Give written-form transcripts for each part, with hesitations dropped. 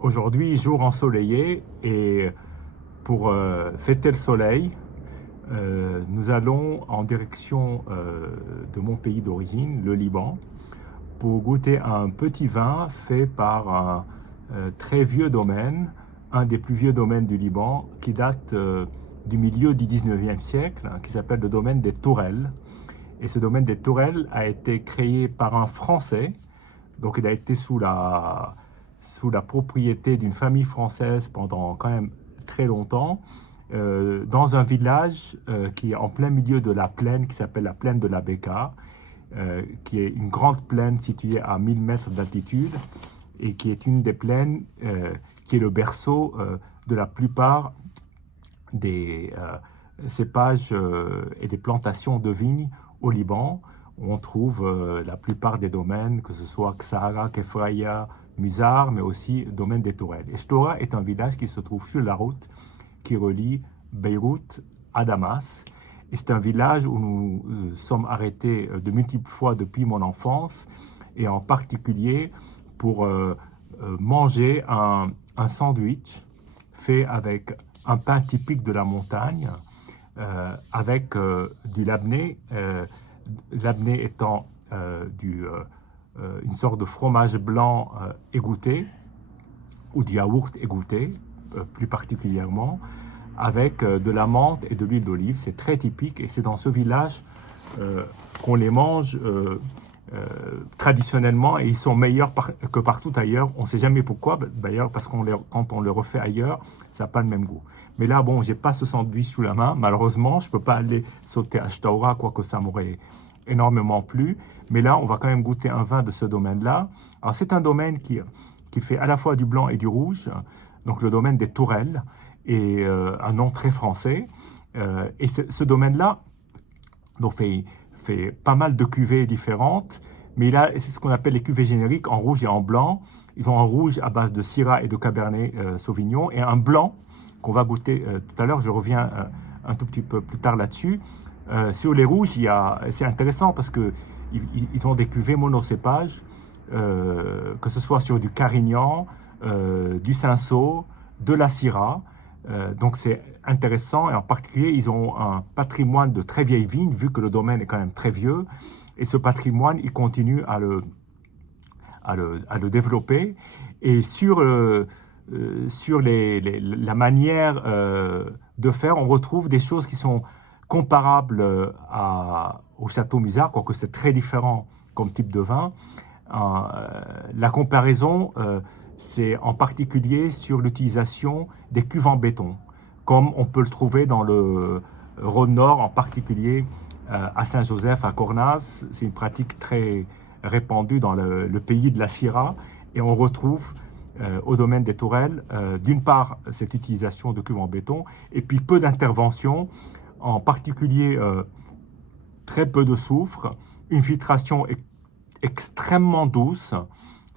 Aujourd'hui, jour ensoleillé, et pour fêter le soleil, nous allons en direction de mon pays d'origine, le Liban, pour goûter un petit vin fait par un très vieux domaine, un des plus vieux domaines du Liban, qui date du milieu du 19e siècle, hein, qui s'appelle le domaine des Tourelles. Et ce domaine des Tourelles a été créé par un Français, donc il a été sous la propriété d'une famille française pendant quand même très longtemps, dans un village qui est en plein milieu de la plaine, qui s'appelle la plaine de la Bekaa, qui est une grande plaine située à 1000 mètres d'altitude, et qui est une des plaines qui est le berceau de la plupart des cépages et des plantations de vignes au Liban. On trouve la plupart des domaines, que ce soit Ksara, Kefraya, Musar, mais aussi le domaine des Tourelles. Et Shtora est un village qui se trouve sur la route qui relie Beyrouth à Damas. Et c'est un village où nous sommes arrêtés de multiples fois depuis mon enfance, et en particulier pour manger un sandwich fait avec un pain typique de la montagne, avec du labné, labné étant une sorte de fromage blanc égoutté, ou du yaourt égoutté, plus particulièrement, avec de la menthe et de l'huile d'olive. C'est très typique, et c'est dans ce village qu'on les mange traditionnellement, et ils sont meilleurs que partout ailleurs. On ne sait jamais pourquoi, d'ailleurs, parce que quand on le refait ailleurs, ça n'a pas le même goût. Mais là, bon, j'ai pas ce sandwich sous la main, malheureusement, je peux pas aller sauter à Shtaoura, quoique ça m'aurait énormément plu. Mais là, on va quand même goûter un vin de ce domaine-là. Alors, c'est un domaine qui fait à la fois du blanc et du rouge, donc le domaine des Tourelles, et un nom très français. Et ce domaine-là donc fait pas mal de cuvées différentes, mais là, c'est ce qu'on appelle les cuvées génériques, en rouge et en blanc. Ils ont un rouge à base de Syrah et de Cabernet Sauvignon, et un blanc qu'on va goûter tout à l'heure. Je reviens un tout petit peu plus tard là-dessus. Sur les rouges, c'est intéressant parce qu'ils ont des cuvées monocépages, que ce soit sur du Carignan, du Cinsault, de la Syrah. Donc c'est intéressant, et en particulier ils ont un patrimoine de très vieilles vignes, vu que le domaine est quand même très vieux, et ce patrimoine ils continuent à le développer. Et sur la manière de faire, on retrouve des choses qui sont comparables au Château Musard, quoique c'est très différent comme type de vin. La comparaison, c'est en particulier sur l'utilisation des cuves en béton, comme on peut le trouver dans le Rhône Nord, en particulier à Saint-Joseph, à Cornas. C'est une pratique très répandue dans le pays de la Syrah, et on retrouve au domaine des Tourelles, d'une part, cette utilisation de cuves en béton, et puis peu d'interventions, en particulier très peu de soufre, une filtration extrêmement douce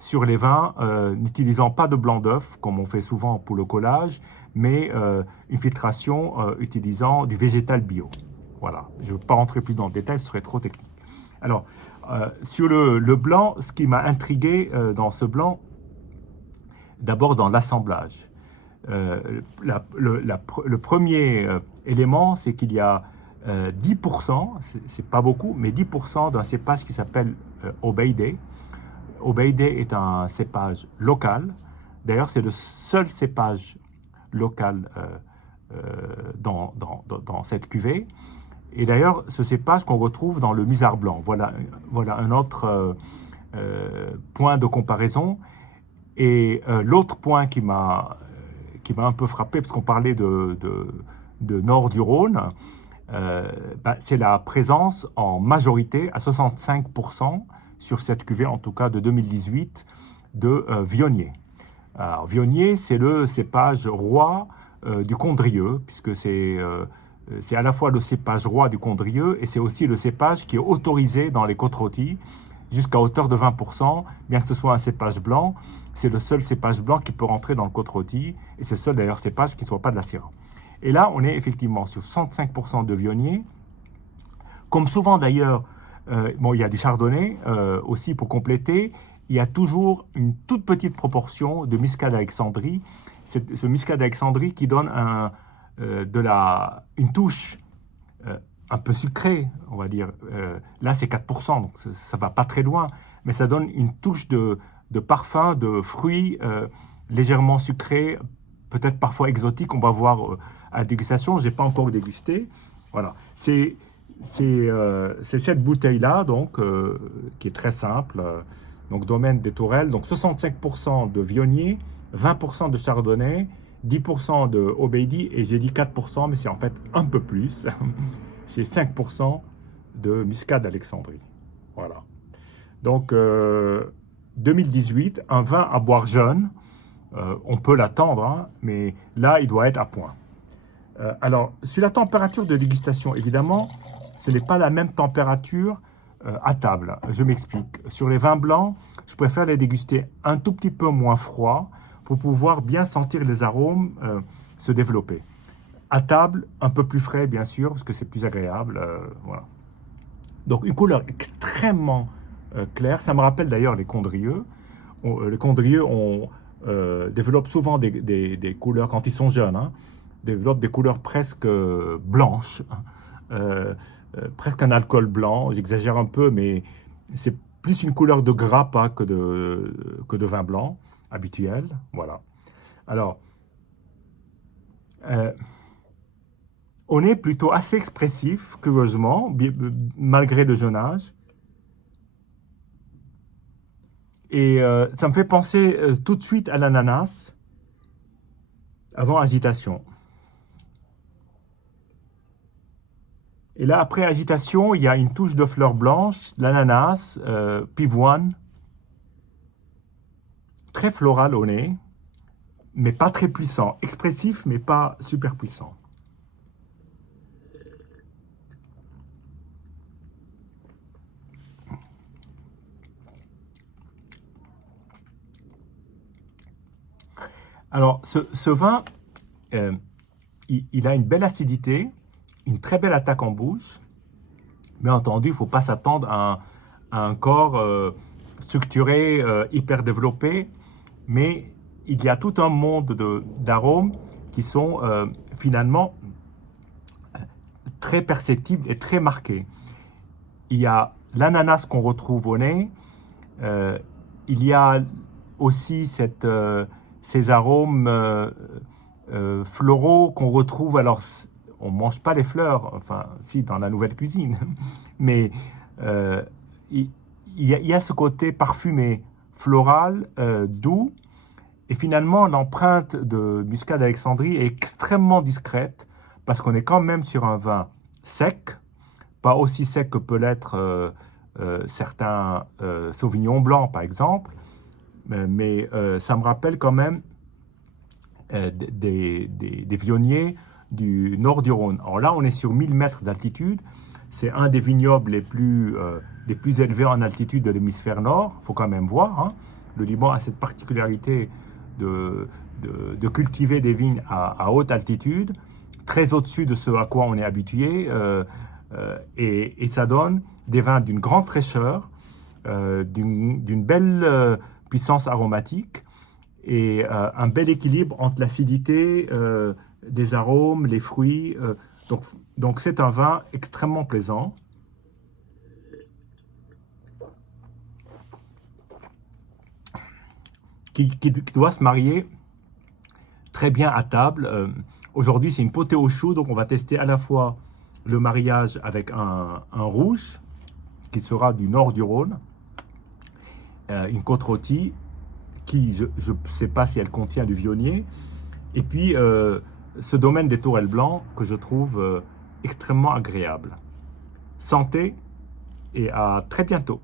sur les vins, n'utilisant pas de blanc d'œuf, comme on fait souvent pour le collage, mais une filtration utilisant du végétal bio. Voilà, je ne veux pas rentrer plus dans le détail, ce serait trop technique. Alors, sur le blanc, ce qui m'a intrigué dans ce blanc, d'abord dans l'assemblage. Le premier élément, c'est qu'il y a 10%, c'est pas beaucoup, mais 10% d'un cépage qui s'appelle Obeidé. Obeidé est un cépage local. D'ailleurs, c'est le seul cépage local dans cette cuvée. Et d'ailleurs, ce cépage qu'on retrouve dans le Musard blanc. Voilà un autre point de comparaison. Et l'autre point qui m'a un peu frappé, parce qu'on parlait de nord du Rhône, c'est la présence en majorité, à 65%, sur cette cuvée, en tout cas de 2018, de Viognier. Alors, Viognier, c'est le cépage roi du Condrieu, puisque c'est à la fois le cépage roi du Condrieu, et c'est aussi le cépage qui est autorisé dans les côtes-rôties jusqu'à hauteur de 20%, bien que ce soit un cépage blanc. C'est le seul cépage blanc qui peut rentrer dans le côte-rôtie, et c'est le seul d'ailleurs cépage qui ne soit pas de la Syrah. Et là, on est effectivement sur 65% de Viognier. Comme souvent d'ailleurs, il y a du Chardonnay aussi pour compléter, il y a toujours une toute petite proportion de Muscat d'Alexandrie. C'est ce Muscat d'Alexandrie qui donne une touche un peu sucrée, on va dire. Là, c'est 4%, donc ça ne va pas très loin, mais ça donne une touche de parfum, de fruits légèrement sucrés, peut-être parfois exotiques. On va voir à la dégustation, je n'ai pas encore dégusté. Voilà, c'est cette bouteille-là, donc, qui est très simple. Donc, domaine des Tourelles, donc 65% de Viognier, 20% de Chardonnay, 10% de Obeidi, et j'ai dit 4%, mais c'est en fait un peu plus. C'est 5% de Muscat d'Alexandrie. Voilà. Donc, 2018, un vin à boire jeune, on peut l'attendre, hein, mais là, il doit être à point. Alors, sur la température de dégustation, évidemment, ce n'est pas la même température à table. Je m'explique. Sur les vins blancs, je préfère les déguster un tout petit peu moins froid pour pouvoir bien sentir les arômes se développer. À table, un peu plus frais, bien sûr, parce que c'est plus agréable. Voilà. Donc, une couleur extrêmement claire. Ça me rappelle d'ailleurs les Condrieux. Les Condrieux développent souvent des couleurs, quand ils sont jeunes, hein, développent des couleurs presque blanches, presque un alcool blanc. J'exagère un peu, mais c'est plus une couleur de grappa que de vin blanc habituel. Voilà. Alors, on est plutôt assez expressif, curieusement, malgré le jeune âge. Et ça me fait penser tout de suite à l'ananas, avant agitation. Et là, après agitation, il y a une touche de fleurs blanches, l'ananas, pivoine, très floral au nez, mais pas très puissant. Expressif, mais pas super puissant. Alors, ce vin, il a une belle acidité, une très belle attaque en bouche. Bien entendu, il ne faut pas s'attendre à un corps structuré, hyper développé, mais il y a tout un monde d'arômes qui sont finalement très perceptibles et très marqués. Il y a l'ananas qu'on retrouve au nez, il y a aussi ces arômes floraux qu'on retrouve. Alors, on ne mange pas les fleurs, enfin, si, dans la nouvelle cuisine, mais il y a ce côté parfumé, floral, doux, et finalement, l'empreinte de Muscat d'Alexandrie est extrêmement discrète, parce qu'on est quand même sur un vin sec, pas aussi sec que peut l'être certains Sauvignons blancs, par exemple, mais ça me rappelle quand même des Viogniers du nord du Rhône. Alors là, on est sur 1000 mètres d'altitude. C'est un des vignobles les plus élevés en altitude de l'hémisphère nord. Il faut quand même voir, hein. Le Liban a cette particularité de cultiver des vignes à haute altitude, très au-dessus de ce à quoi on est habitué, et ça donne des vins d'une grande fraîcheur, d'une belle puissance aromatique, et un bel équilibre entre l'acidité des arômes, les fruits. Donc c'est un vin extrêmement plaisant. Qui doit se marier très bien à table. Aujourd'hui, c'est une potée au chou, donc on va tester à la fois le mariage avec un rouge, qui sera du nord du Rhône, une côte rôtie, qui, je ne sais pas si elle contient du Viognier, et puis ce domaine des Tourelles blancs que je trouve extrêmement agréable. Santé et à très bientôt.